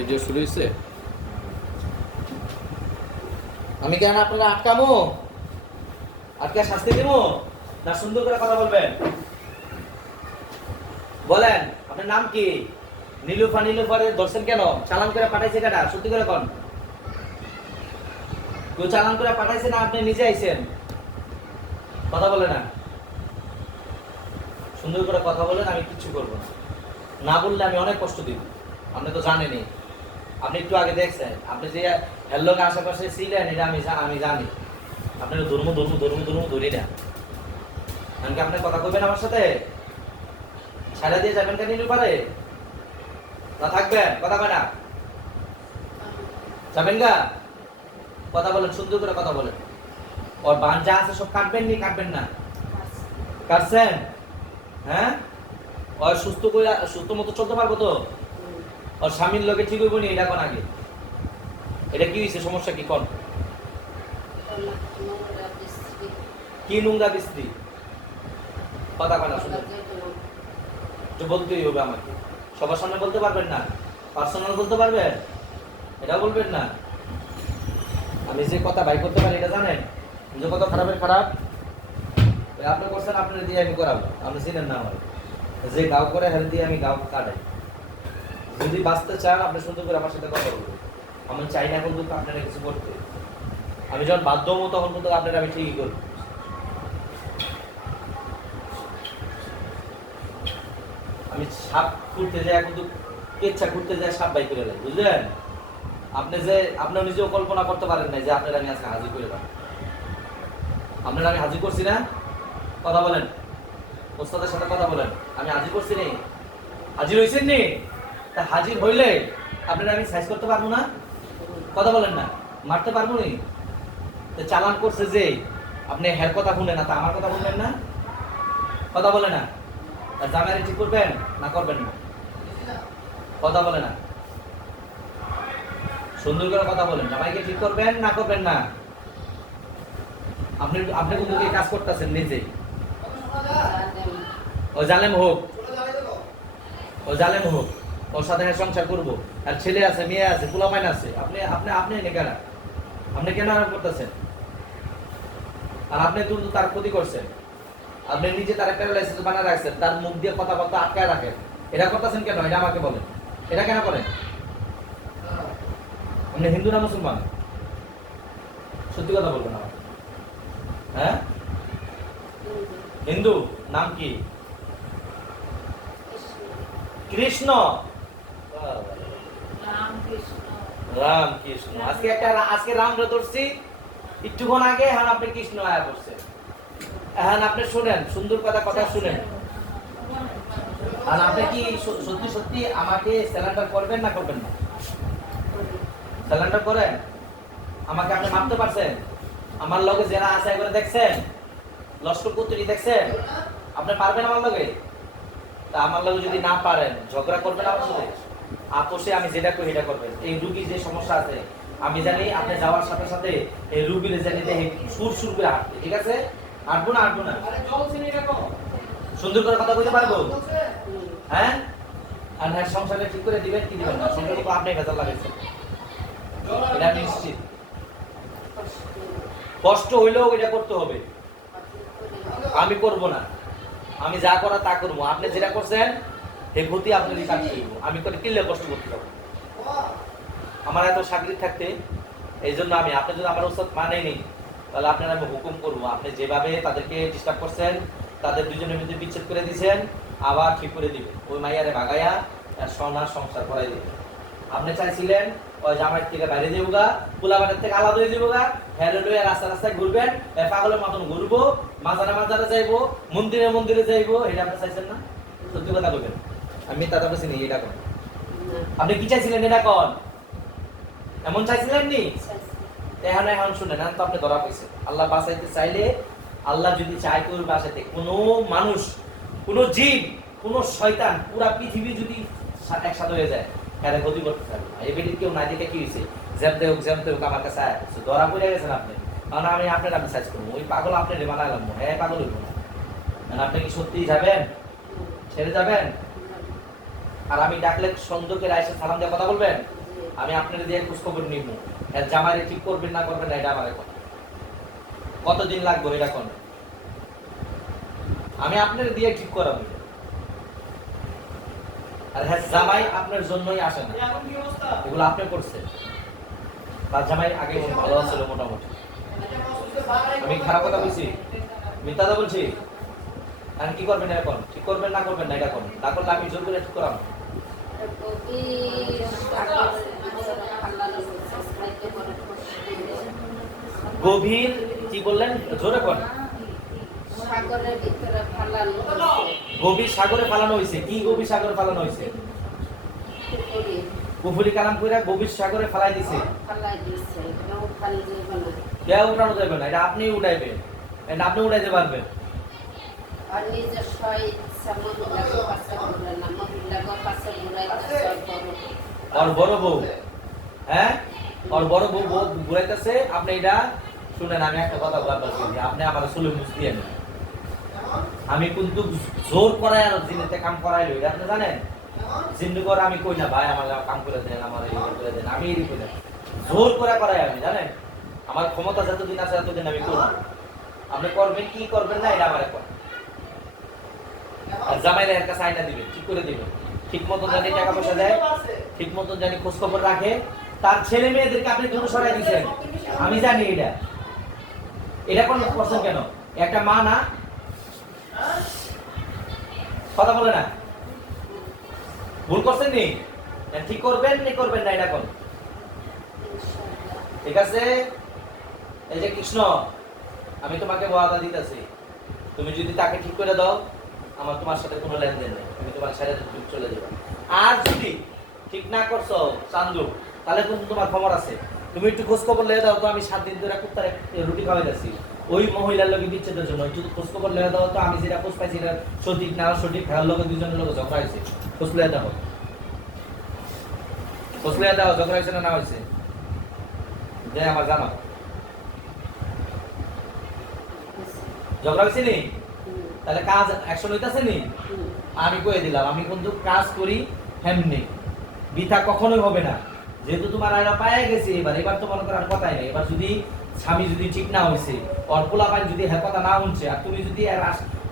Video শুরু হয়েছে। আমি কেন আপনারা আটকামো? আটকে শাস্তি দিব না সুন্দর করে কথা বলবেন? বলেন আপনার নাম কি? নীলুফারে ধরছেন কেন? চালান করে পাঠাইছে কেটা? সত্যি করে কোন? কেউ চালান করে পাঠাইছে না আপনি নিজে আইছেন? কথা বলে না। সুন্দর করে কথা বলেন, আমি কিচ্ছু করবো না। না বললে আমি অনেক কষ্ট দিব। আপনি তো জানেনই, আপনি একটু আগে দেখছেন, আপনি যে হেল্লোর আশেপাশে ছিলেন এটা আমি জানি। আপনার ধর্ম ধরি না। আমি কি আপনার কথা কইবেন আমার সাথে? ছাড়া দিয়ে যাবেন কেন পারে না থাকবেন? কথা কয় না? যাবেন গা? কথা বলেন, সুন্দর করে কথা বলেন। ওর বান যা আছে সব কাটবেন নি? কাটবেন না? কাটছেন? হ্যাঁ, ওর সুস্থ মতো চলতে পারবো তো? ওর স্বামীর লোকে ঠিক হইব নি? এটা কোন আগে? এটা কি হয়েছে? সমস্যা কি কোন? কি নোংরা বিশ্রী? কথা কয় না? সুন্দর তো বলতেই হবে আমাকে। সবার সামনে বলতে পারবেন না? পার্সোনাল বলতে পারবেন? এটা বলবেন না। আমি যে কথা বাই করতে পারি এটা জানেন? যে কত খারাপের খারাপ আপনি করছেন, আপনার দিয়ে আমি করাবো। আপনি চিনেন না আমার? যে গাও করে হেল দিয়ে আমি গাও কাটাই। যদি বাঁচতে চান আপনি সুন্দর করে আমার সাথে কথা বলবেন। আমি চাই না কিন্তু আপনারা কিছু করতে। আমি যখন বাধ্য হবো তখন কিন্তু আপনারা আমি ঠিকই করবো। আমি সাপ খুঁড়তে যাই কিন্তু কেচ্ছা খুঁড়তে যাই সাপ বাই করে লাই, বুঝলেন? আপনি নিজেও কল্পনা করতে পারেন না যে আপনারা আমি আজকে হাজির করে দেব। আপনারা আমি হাজির করছি না? কথা বলেন, ওস্তাদের সাথে কথা বলেন। আমি হাজির করছি নি? হাজির হয়েছেন নি? তা হাজির হইলে আপনারা আমি সাইজ করতে পারবো না? কথা বলেন না? মারতে পারবো নি? চালান করছে যে আপনি হের কথা শুনলেন না, তা আমার কথা শুনলেন না? কথা বলে না? জামাইরে ঠিক করবেন না করবেন না? কথা বলে না। সুন্দর করে কথা বলেন। জামাইকে ঠিক করবেন না করবেন না? আপনি কিন্তু এই কাজ করতেছেন নিজেই। ও জালেম হোক, ও জালেম হোক, ওর সাথে সংসার করবো। আর ছেলে আছে, মেয়ে আছে, পোলাপাইন আছে। আপনি কেন? আপনি কেন আরাম করতেছেন? আর আপনি কিন্তু তার ক্ষতি করছেন। আপনি নিজে তার প্যারালাইসিস বানায় রাখছেন, তার মুখ দিয়ে কথাবার্তা আটকায় রাখেন। এটা করতেছেন কেন? এটা আমাকে বলেন। এটা কেন করেন? আপনি হিন্দু না মুসলমান? সত্যি কথা বলবেন আমার। হ্যাঁ, হিন্দু। নাম কি? কৃষ্ণ। রাম কৃষ্ণ। আজকে রাম ধরছি একটুক্ষণ আগে, এখন আপনি কৃষ্ণ আয়া করছেন। এখন আপনি শুনেন, সুন্দর কথা শুনেন। আর আপনি কি সত্যি আমাকে স্যালেন্ডার করবেন না করবেন না? স্যালেন্ডার করেন। আমাকে আপনি মারতে পারছেন? আমার লগে যারা আছে এগুলো দেখছেন? লস্কর কুতুরি দেখছেন? আপনি পারবেন আমার লগে? তা আমার লগে যদি না পারেন, ঝগড়া করবেন আমার সাথে? আপোষে আমি যেটা করি সেটা করবেন। এই রুগী যে সমস্যা আছে আমি জানি, আপনি যাওয়ার সাথে সাথে এই রুগীর জানি দেখে সুর করে হাঁটবে। ঠিক আছে? হাঁটবো না? সুন্দর করে কথা বলতে পারবো? হ্যাঁ। আর হ্যাঁ, সংসারে ঠিক করে দিবেন কি দিবেন না? সংসার তো আপনি ভেতর লাগাইছেন, এটা নিশ্চিত। কষ্ট হইলেও এটা করতে হবে। আমি করব না। আমি যা করা তা করবো। আপনি যেটা করছেন এই ক্ষতি আপনারই কাজ করবো। আমি করে কিনলে কষ্ট করতে যাবো? আমার এত চাকরি থাকতে এই জন্য আপনি যদি আমার ওস্তাদ মানেনি তাহলে আপনার আমি হুকুম করবো। আপনি যেভাবে তাদেরকে ডিস্টার্ব করছেন, তাদের দুজনের মধ্যে বিচ্ছেদ করে দিয়েছেন, আবার ঠিক করে দিবেন। ওই মাইয়ারে ভাগাইয়া সোনার সংসার করাই দিবেন। আপনি চাইছিলেন ওই জামাই থেকে বাইরে যাবো গা, পোলাবানের থেকে আলাদা হয়ে যাবো গা, হ্যাঁ লইয়া রাস্তায় ঘুরবেন, পাগলের মতন ঘুরবো, মাজারে যাইবো, মন্দিরে যাইবো। এটা আপনি চাইছেন না? সত্যি কথা বলবেন। আমি দাদা বলছি নি এটা কোন? আপনি কি চাইছিলেন এটা কোন? এমন চাইছিলেন নি? এখন শুনেন, তো আপনি ধরা পড়ছে। আল্লাহ বাঁচাইতে চাইলে, আল্লাহ যদি চায় কেউ বাঁচাইতে, কোনো মানুষ, কোনো জীব, কোনো শয়তান, পুরা পৃথিবী যদি একসাথে হয়ে যায়, এরা ক্ষতি করতে পারবে না। এই বেদিক কেউ না দেখে কি হয়েছে? জ্যামতে হোক আমার কাছে ধরা পড়ে গেছেন আপনি। কারণ আমি সাইজ করবো। ওই পাগল আপনি বানালাম, হ্যাঁ পাগল হইব না। আপনি কি সত্যিই যাবেন? ছেড়ে যাবেন? আর আমি ডাকলে সন্ধ্যকে এসে সালাম দিয়ে কথা বলবেন? আমি আপনার দিয়ে খোঁজ খবর নিব। এর জামাইরে ঠিক করবেন না করবেন না এটা আমার এখন কতদিন লাগবে এটা কোন আমি আপনার দিয়ে ঠিক করাবো। আর হ্যাঁ জামাই আপনার জন্যই আসে না, এগুলো আপনি করছেন। তার জামাই আগে ভালো ছিল মোটামুটি। আমি খারাপ কথা বলছি, মিথ্যা কথা বলছি? আর কি করবেন এখন? ঠিক করবেন না করবেন না এটা কোন না করলে আমি জোর করে ঠিক করাবো। গভীর কি বললেন জোরে কোন? সাগরের ভিতরে ফালানো গভীর সাগরে ফালানো হয়েছে। কি গভীর সাগরে ফালানো হয়েছে? কুফুরি কালাম কইরা গভীর সাগরে ফালাই দিছে। ফালাই দিছে, কেউ উঠানো যাবে না। কেউ উঠানো যাবে না, এটা আপনিই উঠাইবেন। এটা আপনি উঠাইতে পারবেন। আর নিজস্ব ইচ্ছা মহিলাকে পাশে ঘুরে না, মহিলাকে পাশে ঘুরাইতেছে ওর বড় বউ। হ্যাঁ, ওর বড় বউ ঘুরাইতেছে। আপনি এটা শুনেন, আমি একটা কথা বলবার চাই, আপনি আমার আসলে বুঝতে না। আমি কিন্তু জোর করাই আর জিনিসটা কাম করাইলো, এটা আপনি জানেন? জিন্দি করে আমি কই না ভাই আমার কাম করে দেন, আমার এই করে দেন, আমি এই কই না। জোর করে করাই আমি, জানেন? আমার ক্ষমতা যতদিন আছে ততদিন আমি করব। আপনি করবেন কি করবেন না এটা আমার এখন। আর জামাইরা এর কাছে আইনা দিবেন, ঠিক করে দিবেন। ঠিক মতো জানি টাকা পয়সা দেয়, ঠিক মতো জানি খোঁজ খবর রাখে। তার ছেলে মেয়েদেরকে আপনি কেন সরাই দিচ্ছেন? আমি জানি এটা। এটা কোন করছেন কেন? একটা মা না? কথা বলে না? ভুল করছেন নি? ঠিক করবেন নি করবেন না এটা কোন? ঠিক আছে? এই যে কৃষ্ণ, আমি তোমাকে ওয়াদা দিতেছি, তুমি যদি তাকে ঠিক করে দাও, আমার তোমার সাথে কোনো লেনদেন নেই, তুমি তোমার ছেড়ে চলে যাবে। আর যদি ঠিক না করছো চান্দু, তাহলে কিন্তু তোমার খবর আছে। তুমি একটু খোঁজ খবর লেগে দাও তো, আমি 7 দিন ধরে কুত্তার রুটি খাওয়াই যাচ্ছি ওই মহিলার লোকে বিচ্ছেদের জন্য। একটু খোঁজ খবর লেগে দাও তো, আমি যেটা খোঁজ পাইছি এটা সঠিক না সঠিক, খেয়ার লোকে দুজনের লোক ঝগড়া হয়েছে, খোঁজ লেগে দাও। খোঁজ লেগে দাও ঝগড়া হয়েছে না হয়েছে, যে আমার জানা ঝগড়া হয়েছে নি, তাহলে কাজ অ্যাকশন হইতাছে নি। আমি কয়ে দিলাম, আমি কিন্তু কাজ করি হেমনি, বৃথা কখনোই হবে না। যেহেতু তোমার আয়না পায়ে গেছে, এবার তো মনে করার কথাই নেই। এবার যদি স্বামী যদি ঠিক না হয়েছে, ওর পোলাপান যদি হ্যাঁ কথা না শুনছে, আর তুমি যদি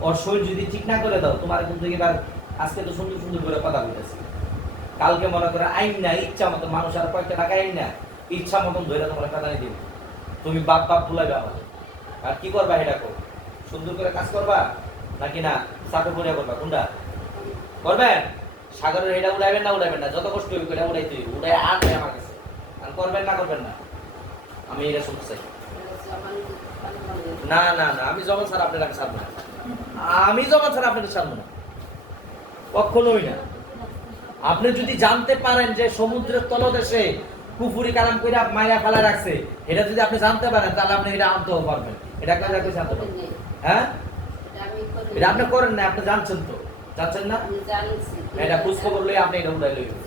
ওর শরীর যদি ঠিক না করে দাও, তোমার কিন্তু এবার আজকে তো সুন্দর সুন্দর করে কথা বলতেছি, কালকে মনে করে আইন না ইচ্ছা মতন মানুষ আর কয়েকটা টাকা আইন না ইচ্ছা মতন ধরে তোমার কথা দিব। তুমি বাপ বাপ ভুলাইবে আমাদের। আর কি করবা এটা কর, সুন্দর করে কাজ করবা নাকি না চাপে পড়ে করবা? কোনটা করবেন? সাগরের এটা উড়াইবেন না উড়াইবেন না, যত কষ্ট হইবে এটা উড়াইতে হইবে, উড়াই আনবে আমার কাছে। আর করবেন না করবেন না, আমি এটা শুনতে চাই। না না না, আমি জমা ছাড়া আপনার আমি ছাড়বো না, আমি জমা ছাড়া আপনাকে ছাড়বো না, কখনোই না। আপনি যদি জানতে পারেন যে সমুদ্রের তলদেশে কুফুরি কালাম করে মায়া ফেলা রাখছে, এটা যদি আপনি জানতে পারেন, তাহলে আপনি এটা আনতেও পারবেন। এটা কাজ রাখতে জানতে পারবেন। হ্যাঁ, এটা আপনি করেন না, আপনি জানছেন তো, জানছেন না? এটা খোঁজ খবর লই আপনি এটা উড়াই লইবেন।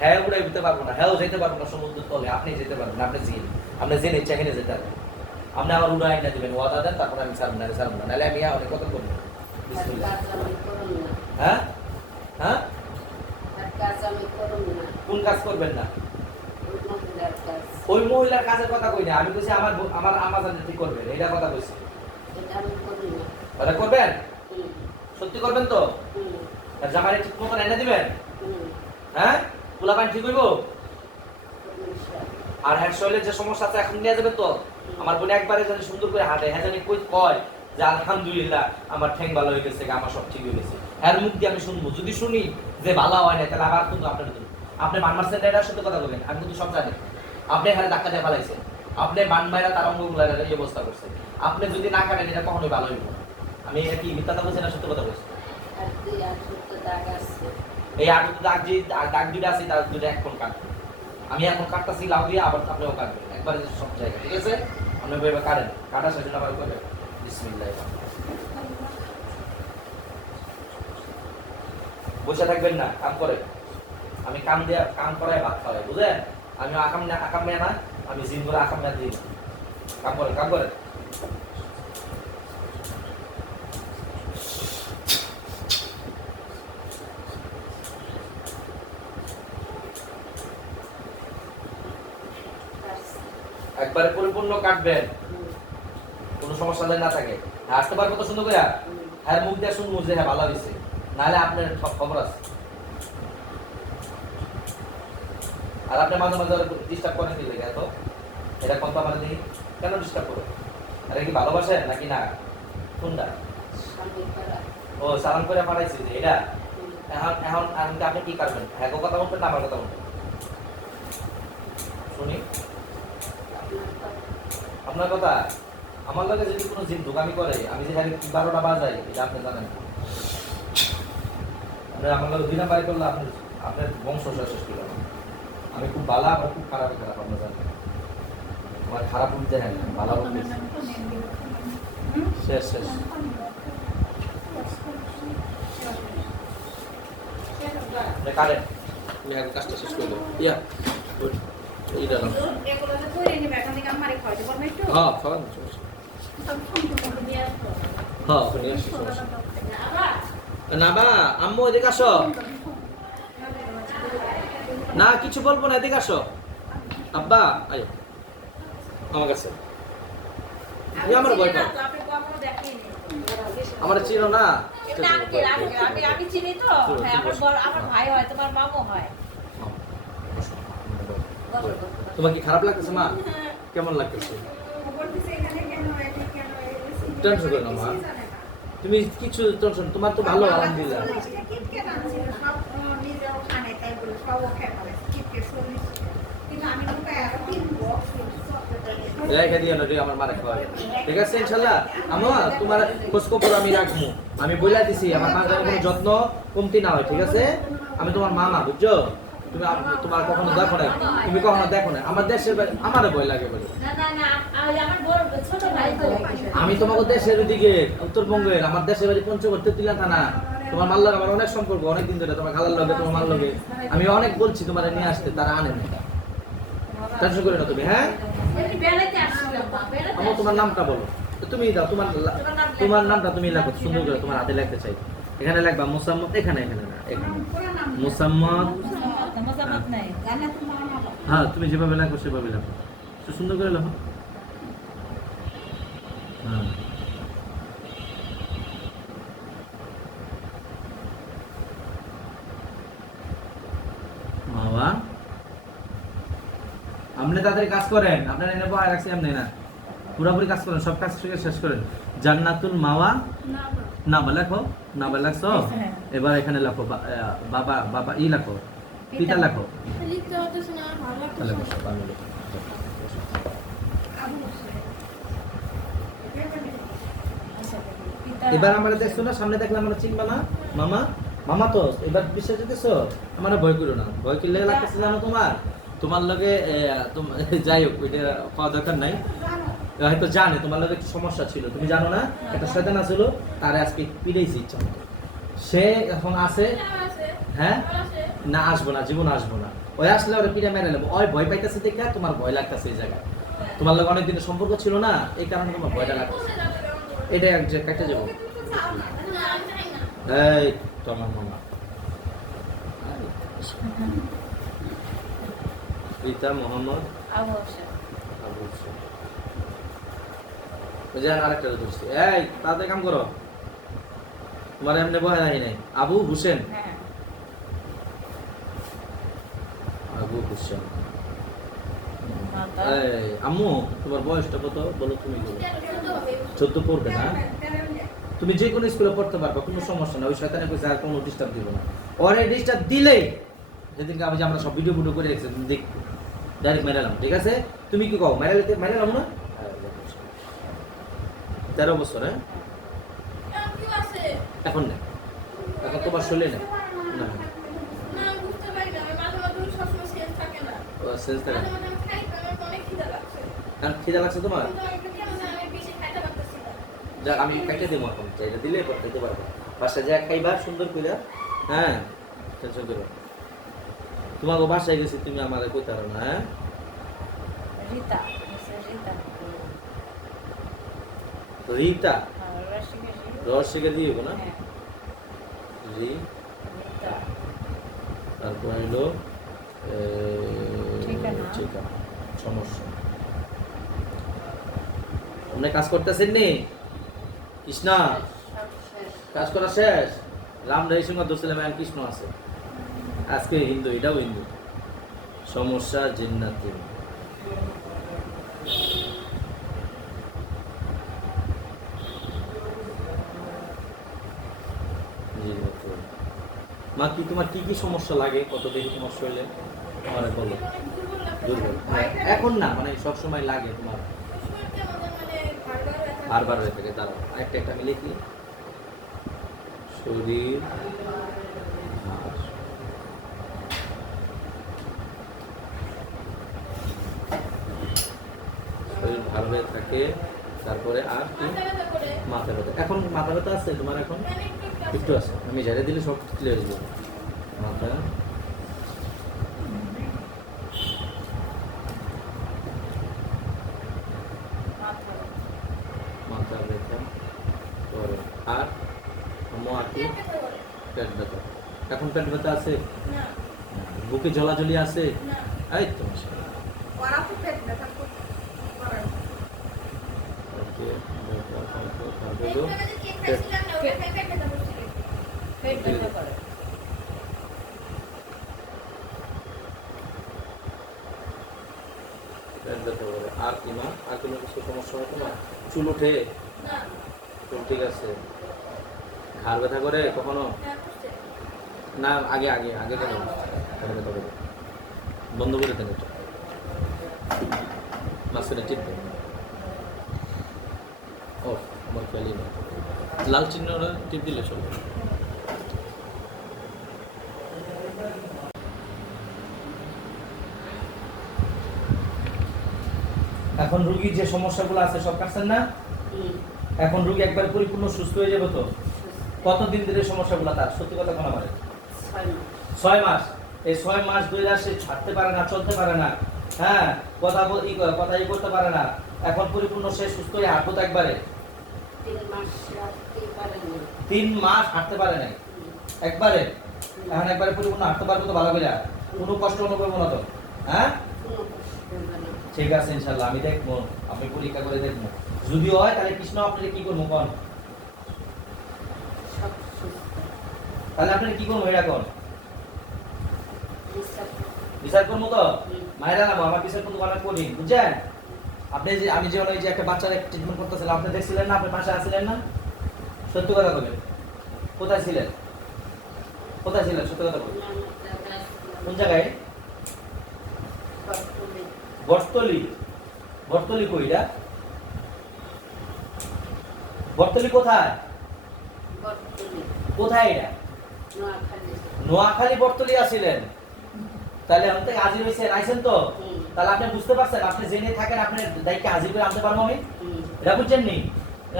হ্যাঁ উড়াই দিতে পারবো না, হ্যাঁ যেতে পারবো না সমুদ্রের তলে, আপনি যেতে পারবেন না, আপনি জেনে ইচ্ছা কিনে যেতে পারবেন। আপনি আমার উড়াই না দিবেন, ওয়াদা দেন, তারপর আমি ছাড়বো না, ছাড়বো না, নাহলে আমি অনেক কথা করবো। হ্যাঁ হ্যাঁ, কোন কাজ করবেন না? ওই মহিলার কাজের কথা কই না, আমি কইছি আমার আমার আমাজন ঠিক করবেন, এটা কথা কইছি। এটা করবেন? সত্যি করবেন তো? আর জামাইরে ঠিক মতো এনে দিবেন? হ্যাঁ, পোলাপান ঠিক হইব? আর হ্যাঁ শরীরের যে সমস্যা আছে এখন নিয়ে যাবেন তো? আমার বোন একবারে জানি সুন্দর করে হাঁটে, হ্যাঁ জানি কই কয় যে আলহামদুলিল্লাহ আমার ঠ্যাং ভালো হয়ে গেছে, আমার সব ঠিক হয়ে গেছে। হ্যাঁ মুখ দিয়ে আমি শুনবো, যদি শুনি যে ভালো হয় না, তাহলে আবার কিন্তু আপনার আপনি মান মারছেন, এটার সাথে কথা বলবেন, আমি কিন্তু সব জানি। আপনি এখানে ধাক্কা দিয়ে ফেলাইছেন, আপনি মান মাইরা তার অঙ্গগুলো এই অবস্থা করছেন। আপনি যদি না কাটেন, এটা কখনোই ভালো হইব না। আমি এটা কি মিথ্যা কথা বলছি না সত্য কথা বলছি? এই আটু দাগ যে দাগ দুটো আছে, তার দুটো এখন কাটবেন। আমি এখন কাটতেছি লাউ দিয়ে, আবার আপনিও কাটবেন একবারে সব জায়গায়, ঠিক আছে? আপনি এবার কাটেন, কাটা শেষ হলে আবার করবেন। বিসমিল্লাহ। বসে থাকবেন না, কাম করে। আমি কাম দিয়ে কাম করাই ভাত খাওয়াই, বুঝলেন? আমি আকাম না, আমি জিম করে আকাম দিই। কাম করে, কাম করে। একবারে পরিপূর্ণ কাটবেন, কোনো সমস্যা যেন না থাকে। আসতে পারবো তো সুন্দর করে, হ্যাঁ মুখ দিয়ে শুনবো যে হ্যাঁ ভালো হয়েছে, নাহলে আপনার সব খবর আছে। আর আপনি মাঝে মাঝে ডিস্টার্ব করেন কি লেগে এত, এটা কত আমার দেখি কেন ডিস্টার্ব করো? আরে কি ভালোবাসেন নাকি না? কোনটা? ও সালাম করে পাঠাইছি যে এটা। এখন এখন এখন আপনি কি করবেন? হ্যাঁ কথা বলবেন না আমার কথা বলবেন? শুনি আপনার কথা। আমার লগে যদি কোনো জিন দোকানি করে, আমি যে 12টা বাজাই, এটা আপনি জানেন। আপনি আমার লগে 2 নাম্বারই করলে আপনার বংশ শেষ করলাম। আমি খুব ভালো, আবার খুব খারাপ আপনার জানেন। আমার খারাপ উঠতে হয় না, ভালো উঠতে শেষ শেষ। কারেন তুমি এখন কাজটা শেষ করে দেবো। ইয়া এইটা না, হ্যাঁ খাওয়ান হ্যাঁ না বা আম্মু এদিকে আসো না, কিছু বলবো না, এদিকে আসো আব্বা। আয় আমার কাছে, আমার ভয় পাও, আমার চিনো না। আমি চিনি তো, হ্যাঁ আমার ভাই হয়, তোমার মামু হয়। তোমার কি খারাপ লাগতেছে মা? কেমন লাগতেছে? টেনশন করো না মা, তুমি কিছু টেনশন, তোমার তো ভালো আলহামদুলিল্লাহ। রেখে দিও না, আমার মারে খাওয়াবে, ঠিক আছে ইনশাআল্লাহ। আমা তোমার খোঁজ খবর আমি রাখবো, আমি বলে দিছি আমার মা যেন কোনো যত্ন কমতি না হয়, ঠিক আছে? আমি তোমার মামা, বুঝছো? তুমি তোমার কখনো দেখো না, তুমি কখনো দেখো না আমার দেশের বাড়ি, আমারও ভয় লাগে বলে। আমি তোমাকে দেশের দিকে উত্তরবঙ্গের, আমার দেশের বাড়ি পঞ্চগড় তেতুলিয়া থানা। তোমার মার লগে আমার অনেক সম্পর্ক, অনেকদিন ধরে, তোমার খালার লগে তোমার মার লগে আমি অনেক বলছি তোমার নিয়ে আসতে, তারা আনে না। টেনশন করে না তুমি, হ্যাঁ? আমার তোমার নামটা বলো, তুমি দাও, তোমার নামটা তুমি লেখো সুন্দর করে, তোমার হাতে লিখতে চাই। এখানে লিখবা মুসাম্মদ, এখানে এখানে না, এখানে মুসাম্মদ। হ্যাঁ তুমি যেভাবে লেখো সেভাবে লেখো, সুন্দর করে লেখো। হ্যাঁ বাবা আপনি তাড়াতাড়ি কাজ করেন, আপনার এনে বহায় রাখছি আপনি না, পুরোপুরি কাজ করেন, সব কাজ থেকে শেষ করেন। জান্নাতুল মাওয়া না বা লেখো, না বা লেখছো, এবার এখানে লেখো বাবা, বাবা ই লেখো, পিতা লেখো। এবার আমরা দেখছো না, সামনে দেখলে আমরা চিনবা না মামা, মামা তো এবার বিশ্বাস দিতেছো, আমার ভয় করো না, ভয় করলে লাগতেছে জানো তোমার লগে যাই হোক ওইটা পাওয়া দরকার নাই, হয়তো জানে তোমার লগে একটা সমস্যা ছিল, তুমি জানো না, একটা শয়তান ছিল, তারে আজকে পিড়াইছি ইচ্ছা মতো, সে এখন আছে। হ্যাঁ না আসবো না, জীবন আসবো না, ওই আসলে ওরা পিড়া মেরে নেবো, ওই ভয় পাইতেছে দেখে তোমার ভয় লাগতেছে এই জায়গায়, তোমার লগে অনেক দিনের সম্পর্ক ছিল না, এই কারণে তোমার ভয়টা লাগতেছে, এটা এক যে কেটে যাবো। এই তোমার মামা রিতা মোহাম্মদ আবু হোসেন, আরেকটা ধরছি, এই তাড়াতাড়ি কাম করো, তোমার এমনি বহে নাই, আবু হোসেন, আবু হোসেন। এই আম্মু তোমার বয়সটা কত বলো, তুমি 14 পড়বে না? তুমি যে কোনো স্কুলে পড়তে পারবে, কোনো সমস্যা না, ওই শয়তানে কইছে আর কোনো ডিস্টার্ব দিব না, ওরে ডিস্টার্ব দিলেই যেদিনকে আমি যে আমরা সব ভিডিও করে রেখেছি দেখ ডাইরেক্ট মেরালাম, ঠিক আছে? তুমি কি কও মেরালাম না? 13 বছর, হ্যাঁ এখন না, এখন তোমার শরীরে না, না সেন্স থাকে না, কারণ খিদা লাগছে তোমার, যাক আমি কেটে দেবো, এখন এটা দিলে দিতে পারবো, বাসায় যা খাইবা সুন্দর করে, হ্যাঁ টেনশন করো, তোমাকে বাসায় গেছি তুমি আমার কইতে পারো না, হ্যাঁ? রিতা রসিকা দিয়ে না, তারপর হইলো ঠিকানা, সমস্যা আপনি কাজ করতেছেন নি কৃষ্ণা? সব শেষ। কাজ করা শেষ। রাম নরসিংহ দোসলে ম্যান কৃষ্ণ আছে আজকে হিন্দু, এটাও হিন্দু। সমস্যা জিন্নাতি মা কি তোমার কি কি সমস্যা লাগে কত দেখি তোমার শরীরে আমার বলো। দুর্বল এখন না মানে সব সময় লাগে তোমার বারবার হয়ে থাকে। দাঁড়াও একটা একটা আমি লিখি। শরীর হাড়, শরীর ভার হয়ে থাকে, তারপরে আর কি মাথা ব্যথা। এখন মাথা ব্যথা আছে তোমার? এখন একটু আছে, আমি ঝেড়ে দিলে সব ক্লিয়ার হয়ে যাবে। মাথা মাথা ব্যথা করে আর আর কি পেট ব্যথা। এখন পেট ব্যথা আছে? বুকে জ্বলাজ্বলি আছে? এই তো ওকে, পেট ব্যথা করে। পেট ব্যথা করে আর কি মা? আর কোনো কিছু সমস্যা হয় তোমার? চুল ওঠে? চুল ঠিক আছে। ঘাড় ব্যথা করে কখনো? না আগে আগে আগে কেন ঘাড় ব্যথা করে? বন্ধ করে দেন এটা, মাঝখানে টিপ দেন। ও আমার খেয়ালই নেই, লাল চিহ্ন টিপ দিলে চলবে। এখন রুগীর যে সমস্যাগুলো আছে সব কাটছেন না? এখন রুগী একবার পরিপূর্ণ সুস্থ হয়ে যাবে তো? কতদিন ধরে সমস্যাগুলো তার? সত্যি কথা কোন আমারে 6 মাস। এই 6 মাস ধরে সে ছাড়তে পারে না, চলতে পারে না, হ্যাঁ কথা কথা করতে পারে না। এখন পরিপূর্ণ সে সুস্থ হয়ে হাঁটবো তো একবারে? 3 মাস হাঁটতে পারে নাই একবারে। এখন একবারে পরিপূর্ণ হাঁটতে পারবো তো ভালো করে? কোনো কষ্ট অনুভব করবো না তো? হ্যাঁ ঠিক আছে ইনশাল্লাহ আমি দেখবো, আমি পরীক্ষা করে দেখবো। যদি হয় তাহলে কৃষ্ণ আপনাকে কি করবো কোন? তাহলে আপনাকে কি করবো এটা কোন? বিচার করবো তো? মায়েরা নামো আমার বিচার করবো অনেক কঠিন বুঝছেন? আপনি যে আমি যে ওই যে একটা বাচ্চার ট্রিটমেন্ট করতেছিলাম আপনি দেখছিলেন না? আপনার পাশে আসছিলেন না? সত্যি কথা বলেন, কোথায় ছিলেন? কোথায় ছিলেন সত্যি কথা বলেন? কোন জায়গায়? বটতলি। বটতলি কইটা? বটতলি কোথায়? কোথায় এটা? নোয়াখালী বটতলি আছিলেন? তাহলে আমি থেকে হাজির হয়েছেন আইছেন তো? তাহলে আপনি বুঝতে পারছেন আপনি জেনে থাকেন আপনার দায়িত্বে হাজির করে আনতে পারবো আমি? এটা বুঝছেন নি?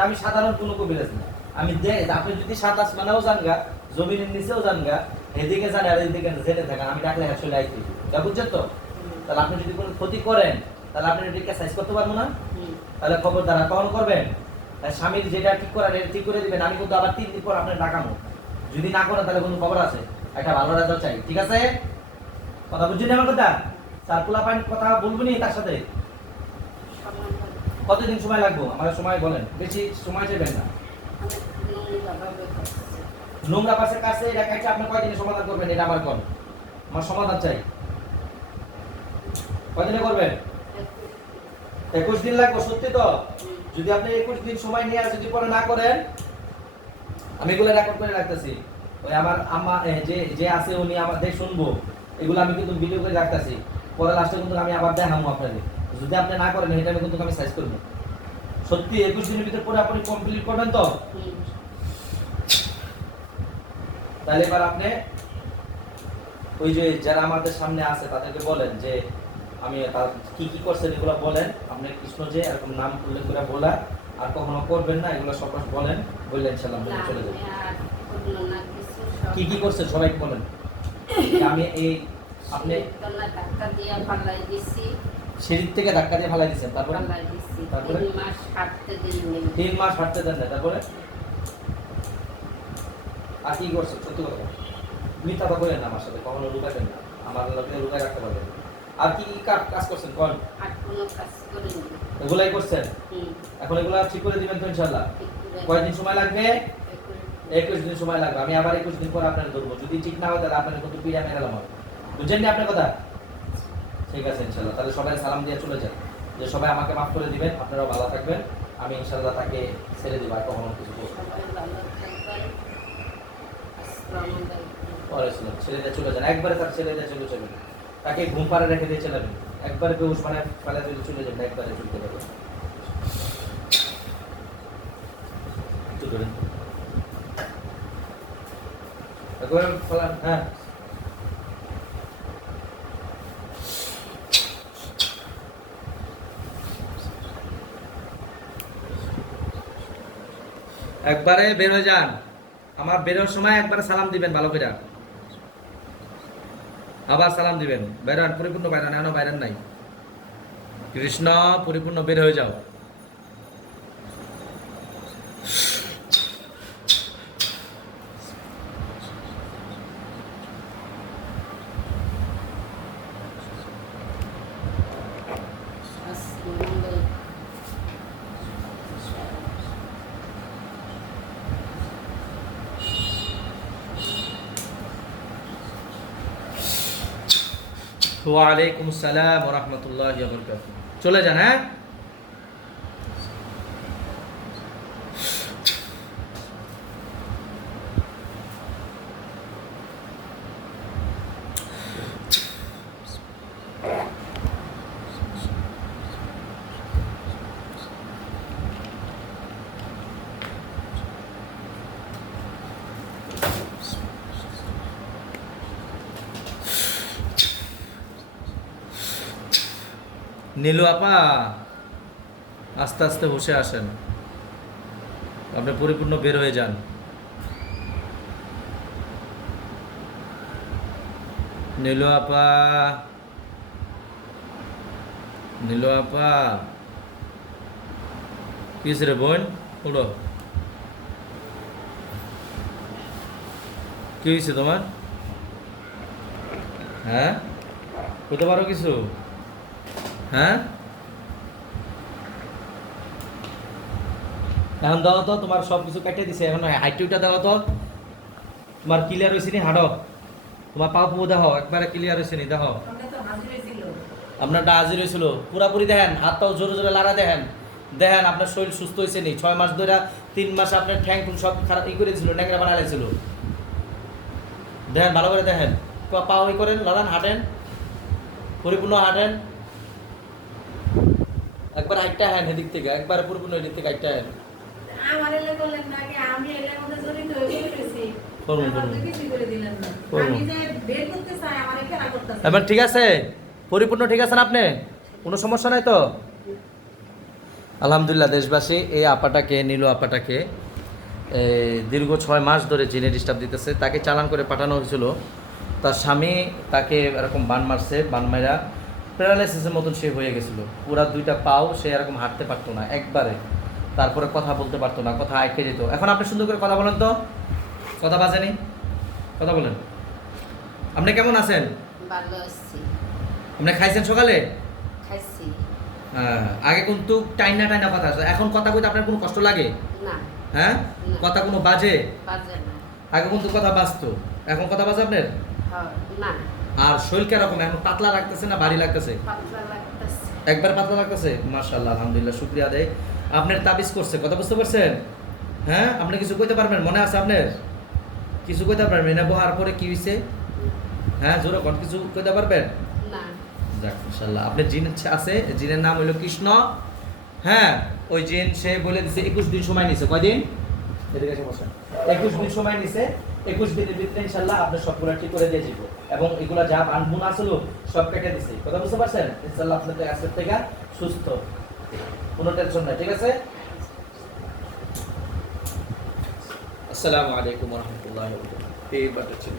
আমি সাধারণ কোনো কবিরাজ না। আমি আপনি যদি 7 আসমানেও যান গা, জমিনের নিচেও যান গা, এদিকে যান আর এদিকে জেনে থাকেন আমি ডাকলে চলে আইছি। এটা বুঝছেন তো? তাহলে আপনি যদি কোনো ক্ষতি করেন তাহলে আপনি এটাকে সাইজ করতে পারবো না? তাহলে খবরদার কখন করবেন? স্বামীর যেটা ঠিক করার এটা ঠিক করে দিবেন। আমি কিন্তু আবার 3 দিন পর আপনার ডাকামো। যদি না করেন তাহলে কোনো খবর আছে, একটা ভালো রেজাল্ট চাই। ঠিক আছে? কথা বুঝছেন আমার কথা? স্যার পোলা পাইন কথা বলবো নি তার সাথে? কতদিন সময় লাগবে? আমার সময় বলেন, বেশি সময় চাইবেন না। নোংরা পাশের কাছে এটা কাছে আপনি কয়দিনে সমাধান করবেন? এটা আমার কোন? আমার সমাধান চাই। কয়দিনে করবেন? 21 দিন লাগবে সত্যি তো? যদি আপনি 21 দিন সময় নিয়ে যদি পরে না করেন আমি এগুলো রেকর্ড করে রাখতেছি। ওই আমার আম্মা যে আছে উনি আমাদের শুনবো, এগুলো আমি কিন্তু ভিডিও করে রাখতেছি। পরে লাস্টে কিন্তু আমি আবার দেখাবো আপনাদের। যদি আপনি না করেন এটা কিন্তু আমি সাইজ করবো। সত্যি 21 দিনের ভিতরে পুরো আপনি কমপ্লিট করবেন তো? তাহলে এবার আপনি ওই যে যারা আমাদের সামনে আছে তাদেরকে বলেন যে আমি কি কি করছেন এগুলো বলেন। আপনি কৃষ্ণ যে এরকম নাম উল্লেখ করে বলা আর কখনো করবেন না, এগুলো সব বলেন। বললেন ইনশাআল্লাহ চলে যাবেন। কি কি করছেন সবাই বলেন। আমি এই আপনি ধাক্কা দিয়ে ফালাই দিছি, সিঁড়ি থেকে ধাক্কা দিয়ে ফালাই দিয়েছেন, তারপরে? তারপরে 3 মাস হাঁটতে দিইনি। 3 মাস হাঁটতে দেন না, তারপরে? আর কি করছেন সত্যি কথা? মিথ্যা কথা বলেন না আমার সাথে, কখনো লুকাবেন না, আমার লোকে লুকায় রাখতে পারবেন। আর কি কি কাজ করছেন কোন? আর কোনো কাজ করিনি। এগুলাই করছেন, হুম, এখন এগুলা ঠিক করে দিবেন তো ইনশাআল্লাহ? ঠিক করে কয়দিন সময় লাগবে? একটু 21 দিন সময় লাগবে। আমি আবার 21 দিন পর আপনার ধরবো। যদি ঠিক না হয় তাহলে আপনার কিন্তু পিয়া মেরে গেলাম হবে। বুঝছেন নি আপনার কথা? ঠিক আছে ইনশাআল্লাহ। তাহলে সবাই সালাম দিয়ে চলে যান, যে সবাই আমাকে মাফ করে দিবেন, আপনারাও ভালো থাকবেন। আমি ইনশাআল্লাহ তাকে ছেড়ে দিব, আর কখনো কিছু বলবো না। সবাই ভালো থাকবেন। আসসালামু আলাইকুম। পড়াশোনা ছেড়ে দিয়ে চলে যান, একবারে তার ছেড়ে দিয়ে চলে যাবেন। তাকে ঘুম পাড়ে রেখে দিয়ে চলে যাবেন, একবারে বেউস মানে ফেলে দিয়ে চলে যাবেন, একবারে চলতে পারবেন। একটু ধরেন, একবারে ফেলান, হ্যাঁ। একবারে বের হয়ে যান, আমার বেরোর সময় একবারে সালাম দিবেন ভালো করে, আবার সালাম দিবেন। বেরান, পরিপূর্ণ বাইরান, এখনো বাইরান নাই। কৃষ্ণ, পরিপূর্ণ বের হয়ে যাও। আসসালামু আলাইকুম। ওয়ালাইকুম আসসালাম ওয়া রাহমাতুল্লাহি ওয়া বারাকাতুহু। চলে যান, হ্যাঁ। নীলু আপা, আস্তে আস্তে বসে আসেন, আপনি পরিপূর্ণ বের হয়ে যান। নীলু আপা, নীলু আপা, কি হয়েছে রে বোন? উঠো, কি হয়েছে তোমার? হ্যাঁ, হতে পারো কিছু? হ্যাঁ, এখন দাও তো, তোমার সব কিছু কেটে দিছে, এখন হাইটুটা দাও তো, তোমার ক্লিয়ার হয়েছে নি? হাঁটো, তোমার পাও পুও দেখো, একবারে ক্লিয়ার হয়েছে নি? দেখো, আপনারটা হাজির হয়েছিল পুরাপুরি, দেখেন হাত পাও জোরে জোরে লাড়া, দেখেন দেখেন আপনার শরীর সুস্থ হয়েছে নি? 6 মাস ধরে, 3 মাস আপনার ঠ্যাং টুং সব খারাপ ই করেছিল, ন্যাংরা বানাইছিল। দেখেন ভালো করে দেখেন, পাও ই করেন, লড়ান, হাঁটেন, পরিপূর্ণ হাঁটেন, একবার হাইটটা হ্যান এদিক থেকে, একবার পরিপূর্ণ এদিক থেকে হাইটটা হ্যান। আমার এলে বললেন না কি আমি এলে মধ্যে জড়িত হয়ে গেছি। করুন, আমার করুন। তো কিছু করে দিলেন না। করুন। আমি যে বের করতে চাই আমার খেলা করতেছে। এবার ঠিক আছে, পরিপূর্ণ ঠিক আছেন আপনি? কোনো সমস্যা নাই তো? আলহামদুলিল্লাহ। দেশবাসী এই আপাটাকে, নীলু আপাটাকে দীর্ঘ 6 মাস ধরে জিনে ডিস্টার্ব দিতেছে। তাকে চালান করে পাঠানো হয়েছিল, তার স্বামী তাকে এরকম বান মারছে, বান মারা প্যারালাইসিসের মতন সে হয়ে গেছিলো। পুরা 2টা পাও সে এরকম হাঁটতে পারতো না একবারে, তারপরে কথা বলতে পারতো না, কথা আটকে যেত। এখন আপনি সুন্দর করে কথা বলেন তো, কথা বাজেনি, কথা বলেন। আপনি কেমন আছেন? ভালো আছি, আপনি খাইছেন সকালে? খাইছি হ্যাঁ, আগে কিন্তু টাইনা টাইনা কথা আছে, এখন কথা কইতে আপনার কোনো কষ্ট লাগে? না, হ্যাঁ, না। কথা কোনো বাজে? বাজে না, আগে কিন্তু কথা বাজতো, এখন কথা বাজে আপনার? হ্যাঁ, না, আর শরীর কিরকম এখন, পাতলা লাগতেছে না ভারী লাগতেছে? পাতলা লাগতেছে। একবার পাতলা লাগতেছে, মাশাআল্লাহ, আলহামদুলিল্লাহ, শুকরিয়া দেয়। আপনার তাবিজ করছে, কথা বুঝতে পারছেন? হ্যাঁ, আপনি কিছু কইতে পারবেন? মনে আছে আপনার কিছু কইতে পারবেন? না বহার পরে কি হইছে? হ্যাঁ, জোরে কোন, কিছু কইতে পারবেন? না, যাক মাশাআল্লাহ। আপনার জিন আছে, জিনের নাম হলো কৃষ্ণ। হ্যাঁ, ওই জিন সে বলে দিছে 21 দিন সময় নিছে। কয়দিন? এদিকে সমস্যা, 21 দিন সময় নিছে। 21 দিনের ভিতরে ইনশাআল্লাহ আপনি সবগুলা ঠিক করে দিয়ে দিব, এবং এগুলা যা বানবুন আসলো সব কেটে দিছে। কথা বুঝতে পারছেন? ইনশাআল্লাহ আপনাদের আজকের থেকে সুস্থ, কোনো টেনশন নাই। ঠিক আছে, আসসালামু আলাইকুম ওয়া রাহমাতুল্লাহি ওয়া বারাকাতুহু। এই বাটা ছিল।